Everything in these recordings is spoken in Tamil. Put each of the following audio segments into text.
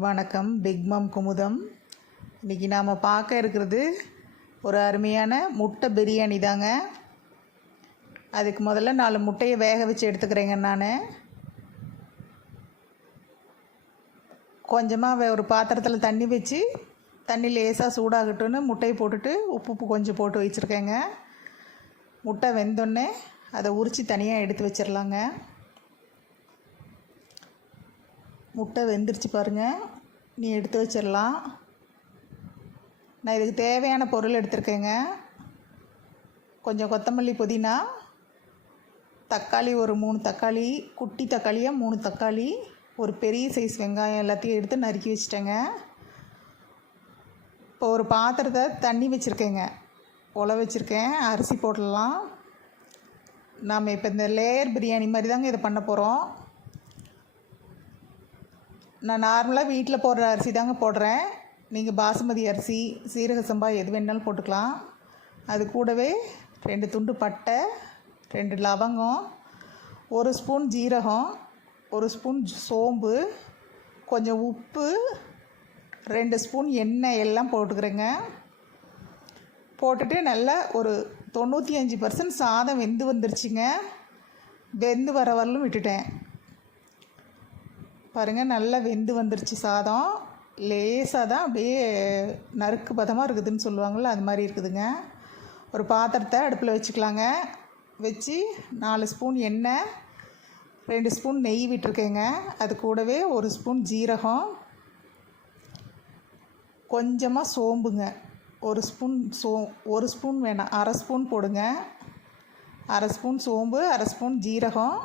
வணக்கம். பிக் மாம் குமுதம். இன்றைக்கி நாம் பார்க்க இருக்கிறது ஒரு அருமையான முட்டை பிரியாணி தாங்க. அதுக்கு முதல்ல 4 முட்டையை வேக வச்சு எடுத்துக்கிறேங்க. நான் கொஞ்சமாக ஒரு பாத்திரத்தில் தண்ணி வச்சு தண்ணி லேசாக சூடாகட்டுன்னு முட்டையை போட்டுட்டு உப்பு கொஞ்சம் போட்டு வச்சுருக்கேங்க. முட்டை வெந்தோடனே அதை உரித்து தனியாக எடுத்து வச்சிடலாங்க. முட்டை வெந்துருச்சு பாருங்கள், நீ எடுத்து வச்சிடலாம். நான் இதுக்கு தேவையான பொருள் எடுத்திருக்கேங்க. கொஞ்சம் கொத்தமல்லி, புதினா, தக்காளி ஒரு 3 தக்காளி, குட்டி தக்காளியாக 3 தக்காளி, ஒரு பெரிய சைஸ் வெங்காயம் எல்லாத்தையும் எடுத்து நறுக்கி வச்சிட்டேங்க. இப்போ ஒரு பாத்திரத்தை தண்ணி வச்சுருக்கேங்க, உல வச்சுருக்கேன். அரிசி போடலாம். நாம் இப்போ இந்த லேயர் பிரியாணி மாதிரி தாங்க இதை பண்ண போகிறோம். நான் நார்மலாக வீட்டில் போடுற அரிசி தாங்க போடுறேன். நீங்கள் பாசுமதி அரிசி, சீரக சம்பா எது வேணாலும் போட்டுக்கலாம். அது கூடவே 2 துண்டு பட்டை, 2 லவங்கம், 1 ஸ்பூன் ஜீரகம், 1 ஸ்பூன் சோம்பு, கொஞ்சம் உப்பு, 2 ஸ்பூன் எண்ணெய் எல்லாம் போட்டுக்கிறேங்க. போட்டுட்டு நல்லா ஒரு 95% சாதம் வெந்து வந்துருச்சுங்க. வெந்து வர வரலும் விட்டுட்டேன் பாருங்கள். நல்லா வெந்து வந்துருச்சு சாதம். லேசாக தான் அப்படியே நறுக்கு பதமாக இருக்குதுன்னு சொல்லுவாங்கள்ல, அது மாதிரி இருக்குதுங்க. ஒரு பாத்திரத்தை அடுப்பில் வச்சுக்கலாங்க. வச்சு 4 ஸ்பூன் எண்ணெய், 2 ஸ்பூன் நெய் விட்டுருக்கேங்க. அது கூடவே 1 ஸ்பூன் ஜீரகம், கொஞ்சமாக சோம்புங்க. 1 ஸ்பூன் வேணாம், 1/2 ஸ்பூன் போடுங்க. 1/2 ஸ்பூன் சோம்பு, 1/2 ஸ்பூன் ஜீரகம்.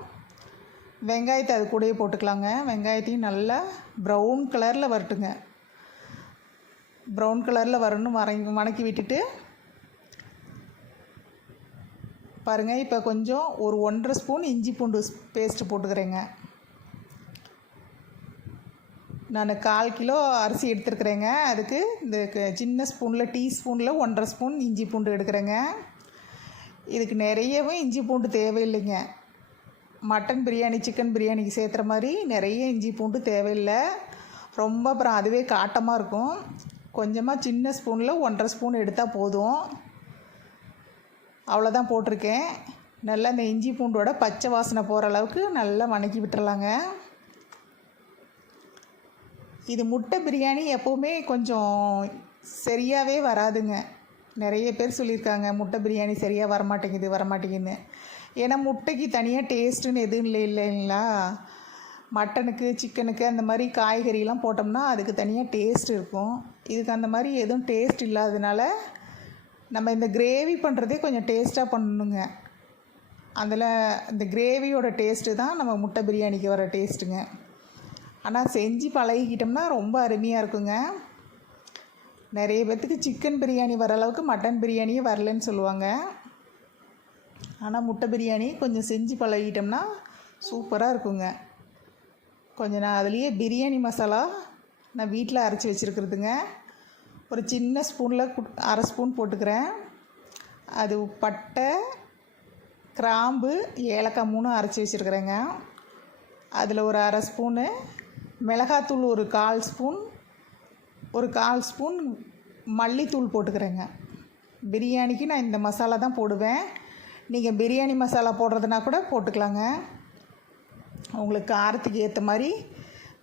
வெங்காயத்தை அது கூடயே போட்டுக்கலாங்க. வெங்காயத்தையும் நல்லா ப்ரௌன் கலரில் வரட்டுங்க. ப்ரௌன் கலரில் வரணும் வணக்கி விட்டுட்டு பாருங்கள். இப்போ கொஞ்சம் ஒரு 1/2 ஸ்பூன் இஞ்சி பூண்டு பேஸ்ட்டு போட்டுக்கிறேங்க. நான் 1/4 கிலோ அரிசி எடுத்துருக்குறேங்க. அதுக்கு இந்த சின்ன ஸ்பூனில் டீஸ்பூனில் 1/2 ஸ்பூன் இஞ்சி பூண்டு எடுக்கிறேங்க. இதுக்கு நிறையவும் இஞ்சி பூண்டு தேவையில்லைங்க. மட்டன் பிரியாணி, சிக்கன் பிரியாணிக்கு சேர்த்துற மாதிரி நிறைய இஞ்சி பூண்டு தேவையில்லை. ரொம்ப அப்புறம் அதுவே காட்டமாக இருக்கும். கொஞ்சமாக சின்ன ஸ்பூனில் 1/2 ஸ்பூன் எடுத்தால் போதும். அவ்வளோதான் போட்டிருக்கேன். நல்லா இந்த இஞ்சி பூண்டோட பச்சை வாசனை போகிற அளவுக்கு நல்லா வணக்கி விட்டுறலாங்க. இது முட்டை பிரியாணி எப்போவுமே கொஞ்சம் சரியாகவே வராதுங்க. நிறைய பேர் சொல்லியிருக்காங்க முட்டை பிரியாணி சரியாக வரமாட்டேங்குதுன்னு. ஏன்னா முட்டைக்கு தனியாக டேஸ்ட்டுன்னு எதுவும் இல்லைங்களா. மட்டனுக்கு, சிக்கனுக்கு அந்த மாதிரி காய்கறிலாம் போட்டோம்னா அதுக்கு தனியாக டேஸ்ட் இருக்கும். இதுக்கு அந்த மாதிரி எதுவும் டேஸ்ட் இல்லாததுனால நம்ம இந்த கிரேவி பண்ணுறதே கொஞ்சம் டேஸ்ட்டாக பண்ணணுங்க. அதில் இந்த கிரேவியோட டேஸ்ட்டு தான் நம்ம முட்டை பிரியாணிக்கு வர டேஸ்ட்டுங்க. ஆனால் செஞ்சு பழகிக்கிட்டோம்னா ரொம்ப அருமையாக இருக்குங்க. நிறைய பேர்த்துக்கு சிக்கன் பிரியாணி வர அளவுக்கு மட்டன் பிரியாணியே வரலன்னு சொல்லுவாங்க. ஆனால் முட்டை பிரியாணி கொஞ்சம் செஞ்சு பழகிட்டோம்னா சூப்பராக இருக்குங்க. கொஞ்சம் நான் அதுலேயே பிரியாணி மசாலா நான் வீட்டில் அரைச்சி வச்சுருக்குறதுங்க. ஒரு சின்ன ஸ்பூனில் 1/2 ஸ்பூன் போட்டுக்கிறேன். அது பட்டை, கிராம்பு, ஏலக்காய் 3 அரைச்சி வச்சுருக்குறேங்க. அதில் ஒரு 1/2 ஸ்பூனு மிளகாத்தூள், ஒரு 1/4 ஸ்பூன் மல்லித்தூள் போட்டுக்கிறேங்க. பிரியாணிக்கு நான் இந்த மசாலா தான் போடுவேன். நீங்கள் பிரியாணி மசாலா போடுறதுனா கூட போட்டுக்கலாங்க. உங்களுக்கு காரத்துக்கு ஏற்ற மாதிரி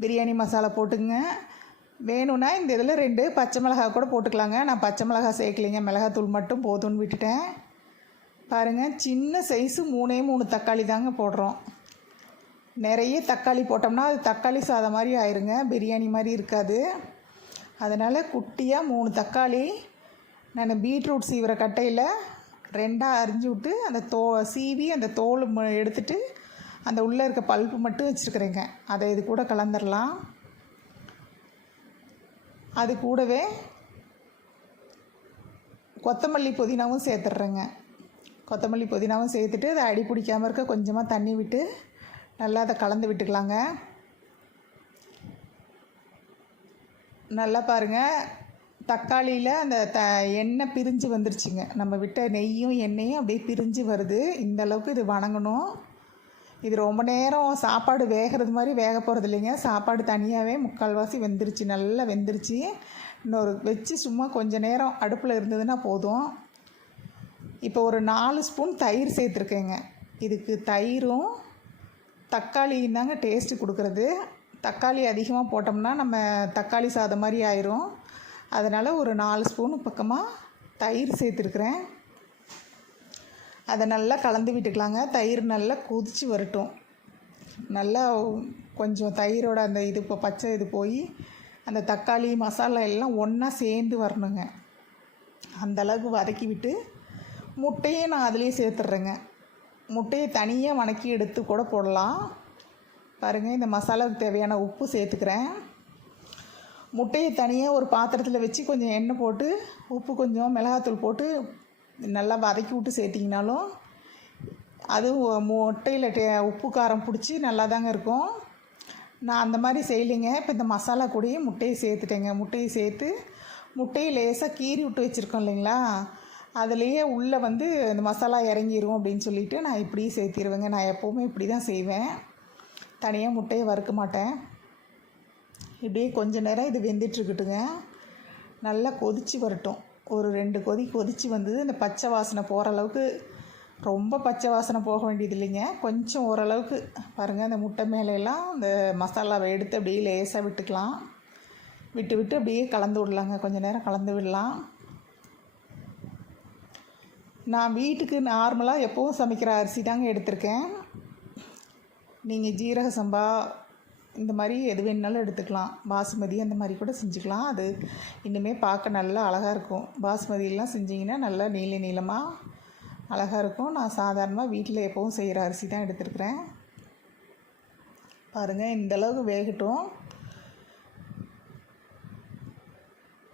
பிரியாணி மசாலா போட்டுங்க. வேணும்னா இந்த இதில் 2 பச்சை மிளகாய் கூட போட்டுக்கலாங்க. நான் பச்சை மிளகாய் சேர்க்கலைங்க, மிளகாத்தூள் மட்டும் போதும்னு விட்டுட்டேன். பாருங்கள், சின்ன சைஸு 3 தக்காளி தாங்க போடுறோம். நிறைய தக்காளி போட்டோம்னா அது தக்காளி சாதம் மாதிரி ஆயிருங்க, பிரியாணி மாதிரி இருக்காது. அதனால் குட்டியாக 3 தக்காளி நான் பீட்ரூட் சீவிர கட்டையில் 2ஆக அரிஞ்சு விட்டு அந்த சீவி அந்த தோல் எடுத்துட்டு அந்த உள்ளே இருக்க பல்ப்பு மட்டும் வச்சுருக்குறேங்க. அதை இது கூட கலந்துடலாம். அது கூடவே கொத்தமல்லி, புதினாவும் சேர்த்துட்றேங்க. கொத்தமல்லி, புதினாவும் சேர்த்துட்டு அதை அடி பிடிக்காமல் இருக்க கொஞ்சமாக தண்ணி விட்டு நல்லா அதை கலந்து விட்டுக்கலாங்க. நல்லா பாருங்கள், தக்காளியில் அந்த எண்ணெய் பிரிஞ்சு வந்துருச்சுங்க. நம்ம விட்ட நெய்யும் எண்ணெயும் அப்படியே பிரிஞ்சு வருது. இந்த அளவுக்கு இது வணங்கணும். இது ரொம்ப நேரம் சாப்பாடு வேகிறது மாதிரி வேக போகிறது இல்லைங்க. சாப்பாடு தனியாகவே முக்கால்வாசி வெந்துருச்சு, நல்லா வெந்துருச்சு. இன்னொரு வச்சு சும்மா கொஞ்சம் நேரம் அடுப்பில் இருந்ததுன்னா போதும். இப்போ ஒரு 4 ஸ்பூன் தயிர் சேர்த்துருக்கேங்க. இதுக்கு தயிரும் தக்காளியும் தாங்க டேஸ்ட்டு கொடுக்குறது. தக்காளி அதிகமாக போட்டோம்னா நம்ம தக்காளி சாதம் மாதிரி ஆயிரும். அதனால் ஒரு 4 ஸ்பூன் பக்கமாக தயிர் சேர்த்துருக்குறேன். அதை நல்லா கலந்து விட்டுக்கலாங்க. தயிர் நல்லா கொதித்து வரட்டும். நல்லா கொஞ்சம் தயிரோட அந்த இது இப்போ பச்சை இது போய் அந்த தக்காளி மசாலா எல்லாம் ஒன்றா சேர்ந்து வரணுங்க. அந்தளவுக்கு வதக்கி விட்டு முட்டையை நான் அதுலேயே சேர்த்துட்றேங்க. முட்டையை தனியாக வதக்கி எடுத்து கூட போடலாம். பாருங்கள், இந்த மசாலாவுக்கு தேவையான உப்பு சேர்த்துக்கிறேன். முட்டையை தனியாக ஒரு பாத்திரத்தில் வச்சு கொஞ்சம் எண்ணெய் போட்டு உப்பு கொஞ்சம் மிளகாத்தூள் போட்டு நல்லா வதக்கி விட்டு சேர்த்திங்கனாலும் அதுவும் முட்டையில் உப்பு காரம் பிடிச்சி நல்லா தாங்க இருக்கும். நான் அந்த மாதிரி செய்யலைங்க. இப்போ இந்த மசாலா கூடயே முட்டையை சேர்த்துட்டேங்க. முட்டையை சேர்த்து முட்டையை லேசாக கீறி விட்டு வச்சுருக்கோம் இல்லைங்களா, அதுலேயே உள்ளே வந்து இந்த மசாலா இறங்கிரும் அப்படின்னு சொல்லிவிட்டு நான் இப்படியே சேர்த்திடுவேங்க. நான் எப்போவுமே இப்படி தான் செய்வேன். தனியாக முட்டையை வறுக்க மாட்டேன். இப்படியே கொஞ்சம் நேரம் இது வெந்துட்டுருக்கட்டுங்க. நல்லா கொதித்து வரட்டும். ஒரு 2 கொதி கொதித்து வந்தது. இந்த பச்சை வாசனை போகிற அளவுக்கு, ரொம்ப பச்சை வாசனை போக வேண்டியது இல்லைங்க, கொஞ்சம் ஓரளவுக்கு பாருங்கள். அந்த முட்டை மேலெல்லாம் அந்த மசாலாவை எடுத்து அப்படியே லேசாக விட்டுக்கலாம். விட்டு விட்டு அப்படியே கலந்து விடலாங்க. கொஞ்சம் நேரம் கலந்து விடலாம். நான் வீட்டுக்கு நார்மலாக எப்போவும் சமைக்கிற அரிசி தாங்க எடுத்திருக்கேன். நீங்கள் ஜீரக சம்பா இந்த மாதிரி எது வேணுனாலும் எடுத்துக்கலாம். பாசுமதி அந்த மாதிரி கூட செஞ்சுக்கலாம். அது இன்னுமே பார்க்க நல்லா அழகாக இருக்கும். பாசுமதியெல்லாம் செஞ்சிங்கன்னா நல்லா நீளமாக அழகாக இருக்கும். நான் சாதாரணமாக வீட்டில் எப்போவும் செய்கிற அரிசி தான் எடுத்துருக்குறேன். பாருங்கள், இந்தளவுக்கு வேகட்டும்.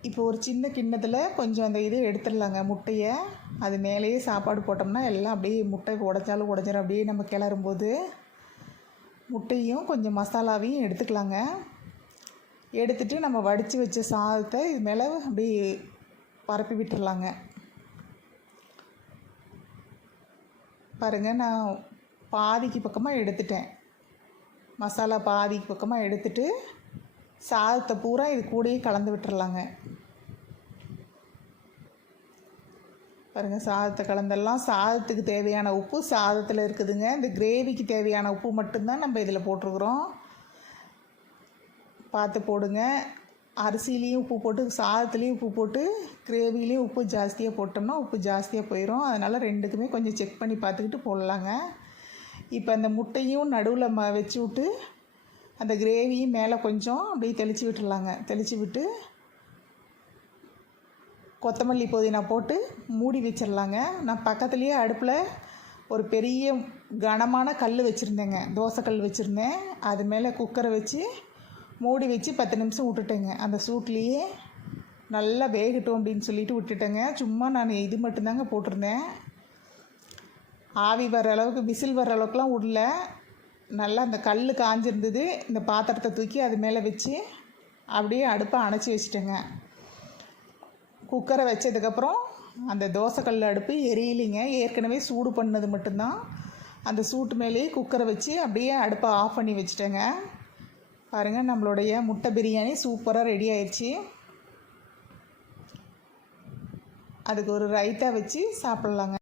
இப்போ ஒரு சின்ன கிண்ணத்தில் கொஞ்சம் அந்த இது எடுத்துடலாங்க, முட்டையை. அது மேலேயே சாப்பாடு போட்டோம்னா எல்லாம் அப்படியே முட்டை உடைஞ்சாலும் உடைஞ்சிடும். அப்படியே நம்ம கிளறும்போது முட்டையும் கொஞ்சம் மசாலாவையும் எடுத்துக்கலாங்க. எடுத்துகிட்டு நம்ம வடித்து வச்ச சாதத்தை இது மேலே அப்படியே பரப்பி விட்டுடலாங்க. பாருங்கள், நான் பாதிக்கு பக்கமாக எடுத்துட்டேன். மசாலா பாதிக்கு பக்கமாக எடுத்துட்டு சாதத்தை பூரா இது கூடயே கலந்து விட்டுறலாங்க. பாருங்கள், சாதத்தை கலந்தெல்லாம். சாதத்துக்கு தேவையான உப்பு சாதத்தில் இருக்குதுங்க. இந்த கிரேவிக்கு தேவையான உப்பு மட்டும்தான் நம்ம இதில் போட்டிருக்குறோம். பார்த்து போடுங்க. அரிசிலேயும் உப்பு போட்டு சாதத்துலேயும் உப்பு போட்டு கிரேவிலையும் உப்பு ஜாஸ்தியாக போட்டோம்னா உப்பு ஜாஸ்தியாக போயிடும். அதனால் ரெண்டுக்குமே கொஞ்சம் செக் பண்ணி பார்த்துக்கிட்டு போடலாங்க. இப்போ அந்த முட்டையும் நடுவில் வச்சு விட்டு அந்த கிரேவியும் மேலே கொஞ்சம் அப்படியே தெளித்து விட்டுடலாங்க. தெளித்து விட்டு கொத்தமல்லி புதினா போட்டு மூடி வச்சிடலாங்க. நான் பக்கத்துலேயே அடுப்பில் ஒரு பெரிய கனமான கல் வச்சுருந்தேங்க, தோசைக்கல் வச்சுருந்தேன். அது மேலே குக்கரை வச்சு மூடி வச்சு 10 நிமிஷம் விட்டுட்டேங்க. அந்த சூட்லேயே நல்லா வேகட்டும் அப்படின்னு சொல்லிட்டு விட்டுட்டேங்க. சும்மா நான் இது மட்டும்தாங்க போட்டிருந்தேன். ஆவி வர அளவுக்கு, விசில் வர அளவுக்குலாம் விடல. நல்லா அந்த கல் காஞ்சிருந்தது. இந்த பாத்திரத்தை தூக்கி அது மேலே வச்சு அப்படியே அடுப்பை அணைச்சி வச்சுட்டேங்க. குக்கரை வச்சதுக்கப்புறம் அந்த தோசைக்கல் அடுப்பு எரியலைங்க. ஏற்கனவே சூடு பண்ணது மட்டும்தான். அந்த சூட்டு மேலேயே குக்கரை வச்சு அப்படியே அடுப்பை ஆஃப் பண்ணி வச்சுட்டேங்க. பாருங்கள், நம்மளுடைய முட்டை பிரியாணி சூப்பராக ரெடி ஆயிடுச்சு. அதுக்கு ஒரு ரைத்தா வச்சு சாப்பிட்லாங்க.